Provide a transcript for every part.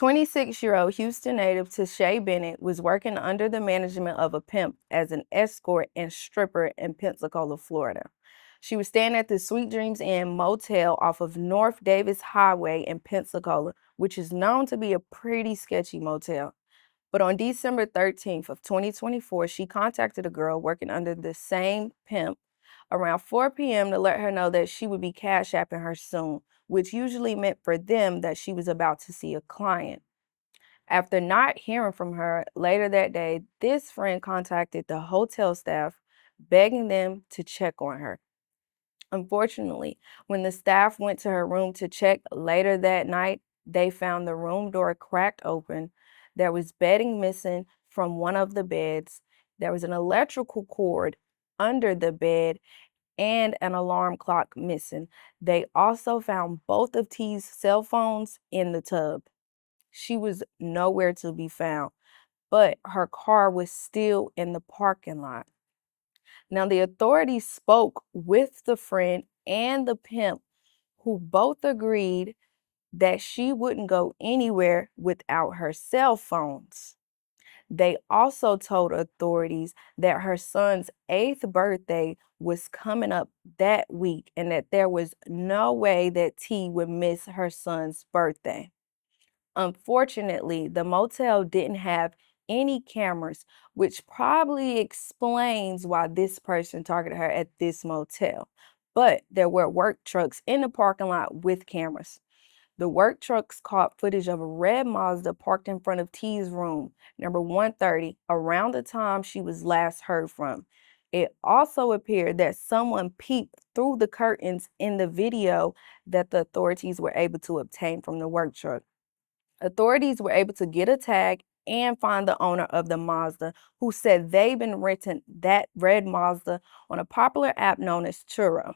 26-year-old Houston native Tashay Bennett was working under the management of a pimp as an escort and stripper in Pensacola, Florida. She was staying at the Sweet Dreams Inn motel off of North Davis Highway in Pensacola, which is known to be a pretty sketchy motel. But on December 13th of 2024, she contacted a girl working under the same pimp around 4 p.m. to let her know that she would be cash apping her soon, which usually meant for them that she was about to see a client. After not hearing from her later that day, this friend contacted the hotel staff, begging them to check on her. Unfortunately, when the staff went to her room to check later that night, they found the room door cracked open. There was bedding missing from one of the beds. There was an electrical cord under the bed and an alarm clock missing. They also found both of T's cell phones in the tub. She was nowhere to be found, but her car was still in the parking lot. Now, the authorities spoke with the friend and the pimp, who both agreed that she wouldn't go anywhere without her cell phones. They also told authorities that her son's 8th birthday was coming up that week and that there was no way that T would miss her son's birthday. Unfortunately, the motel didn't have any cameras, which probably explains why this person targeted her at this motel. But there were work trucks in the parking lot with cameras. The work trucks caught footage of a red Mazda parked in front of T's room, number 130, around the time she was last heard from. It also appeared that someone peeped through the curtains in the video that the authorities were able to obtain from the work truck. Authorities were able to get a tag and find the owner of the Mazda, who said they've been renting that red Mazda on a popular app known as Turo.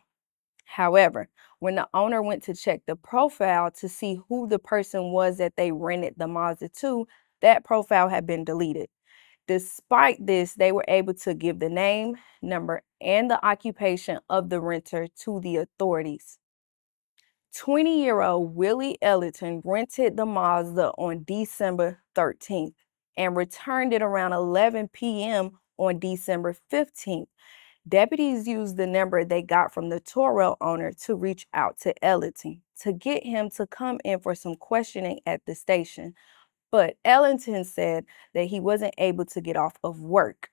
However, when the owner went to check the profile to see who the person was that they rented the Mazda to, that profile had been deleted. Despite this, they were able to give the name, number, and the occupation of the renter to the authorities. 20-year-old Willie Ellington rented the Mazda on December 13th and returned it around 11 p.m. on December 15th. Deputies used the number they got from the Toro owner to reach out to Ellington to get him to come in for some questioning at the station. But Ellington said that he wasn't able to get off of work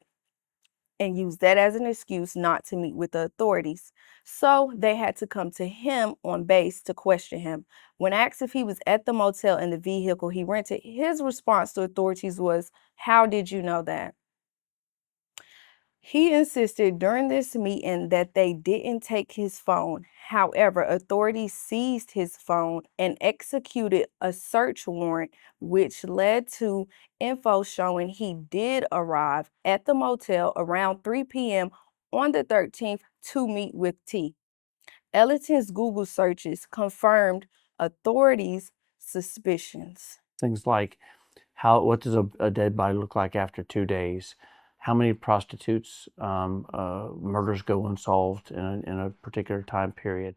and used that as an excuse not to meet with the authorities. So they had to come to him on base to question him. When asked if he was at the motel in the vehicle he rented, his response to authorities was, "How did you know that?" He insisted during this meeting that they didn't take his phone. However, authorities seized his phone and executed a search warrant, which led to info showing he did arrive at the motel around 3 p.m. on the 13th to meet with T. Ellington's Google searches confirmed authorities' suspicions. Things like what does a dead body look like after 2 days? How many prostitutes murders go unsolved in a particular time period?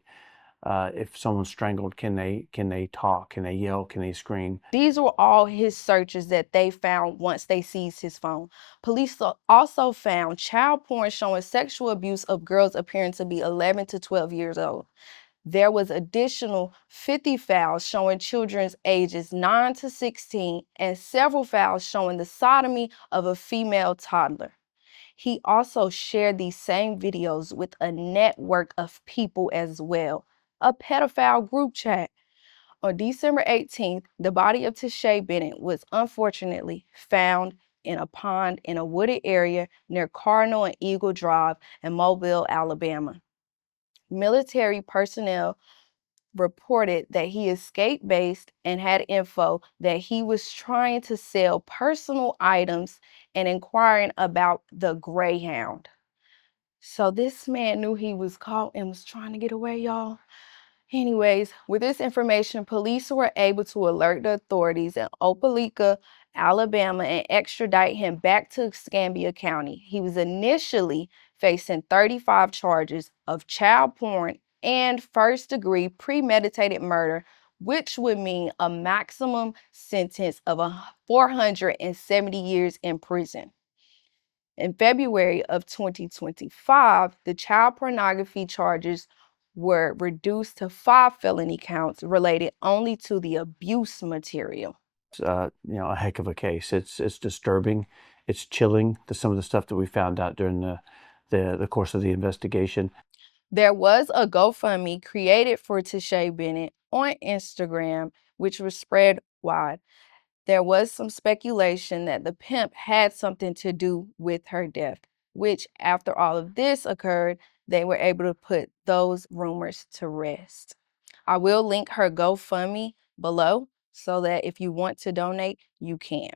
If someone's strangled, can they talk? Can they yell? Can they scream? These were all his searches that they found once they seized his phone. Police also found child porn showing sexual abuse of girls appearing to be 11 to 12 years old. There was additional 50 files showing children's ages 9 to 16 and several files showing the sodomy of a female toddler. He also shared these same videos with a network of people as well, a pedophile group chat. On December 18th, the body of Tashay Bennett was unfortunately found in a pond in a wooded area near Cardinal and Eagle Drive in Mobile, Alabama. Military personnel reported that he escaped base and had info that he was trying to sell personal items and inquiring about the Greyhound. So this man knew he was caught and was trying to get away, y'all. Anyways, with this information, police were able to alert the authorities in Opelika, Alabama, and extradite him back to Escambia County. He was initially facing 35 charges of child porn and first-degree premeditated murder, which would mean a maximum sentence of 470 years in prison. In February of 2025, the child pornography charges were reduced to 5 felony counts related only to the abuse material. A heck of a case. It's disturbing. It's chilling. Some of the stuff that we found out during the course of the investigation. There was a GoFundMe created for Tashay Bennett on Instagram, which was spread wide. There was some speculation that the pimp had something to do with her death, which, after all of this occurred, they were able to put those rumors to rest. I will link her GoFundMe below so that if you want to donate, you can.